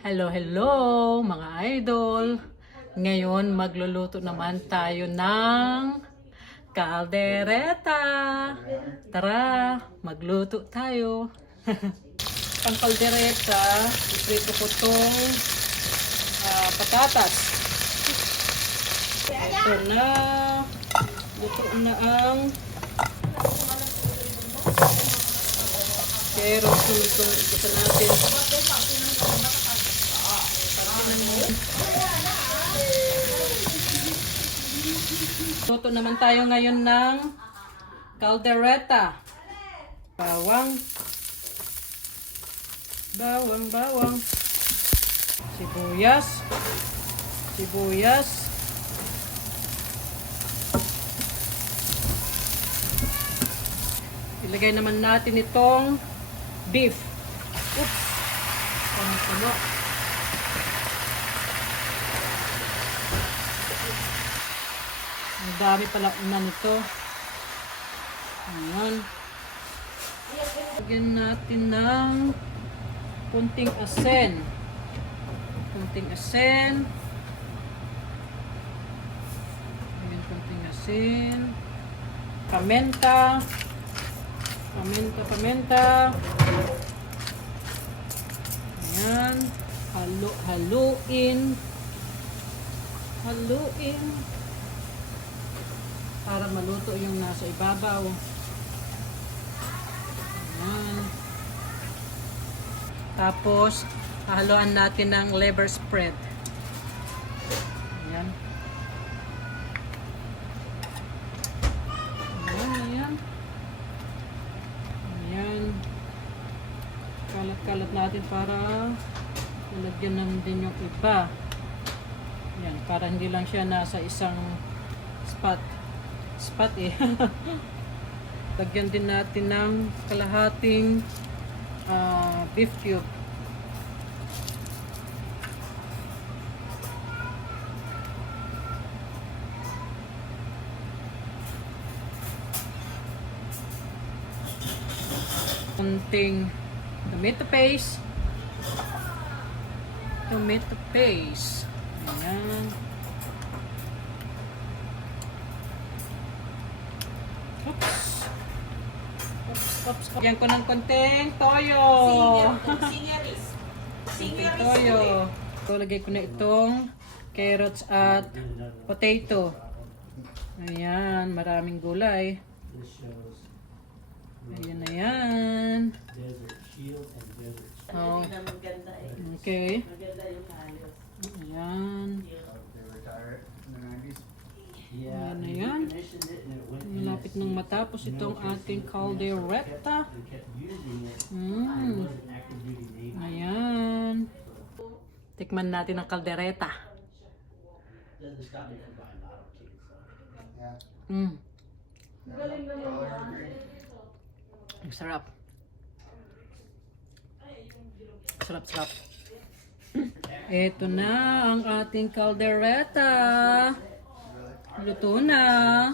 Hello, hello mga idol! Ngayon magluluto naman tayo ng kaldereta. Tara, magluto tayo. Pang kaldereta, iprito ko tong patatas. Ito na, luto na ang carrots. Ito natin. Luto naman tayo ngayon ng kaldereta. Bawang. Bawang. Sibuyas. Ilagay naman natin itong beef. Oops. Puno. Ang dami pala una nito. Ayan. Lagyan natin ng kunting asin. Ayan, kunting asin. Pamenta. Ayan. Haluin. Para maluto yung nasa ibabaw. Ayan. Tapos, haluan natin ng liver spread. Ayan. Ayan. Kalat-kalat natin para nalagyan naman din yung iba. Ayan, para hindi lang siya nasa isang spot eh. Lagyan din natin ng kalahating beef cube. Kunting tomato paste. Ayan. Oops. Lagyan ko ng konting toyo. Toyo. So, lagay ko na itong carrots at potato. Ayan, maraming gulay. Ayan. Oh. Okay. Ayan. Ayan. Malapit nang matapos itong ating kaldereta. Ayan. Tikman natin ang kaldereta. Ang sarap. Sarap. Ito na ang ating kaldereta. Luto na.